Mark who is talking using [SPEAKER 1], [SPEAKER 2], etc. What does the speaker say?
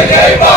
[SPEAKER 1] Jai Jai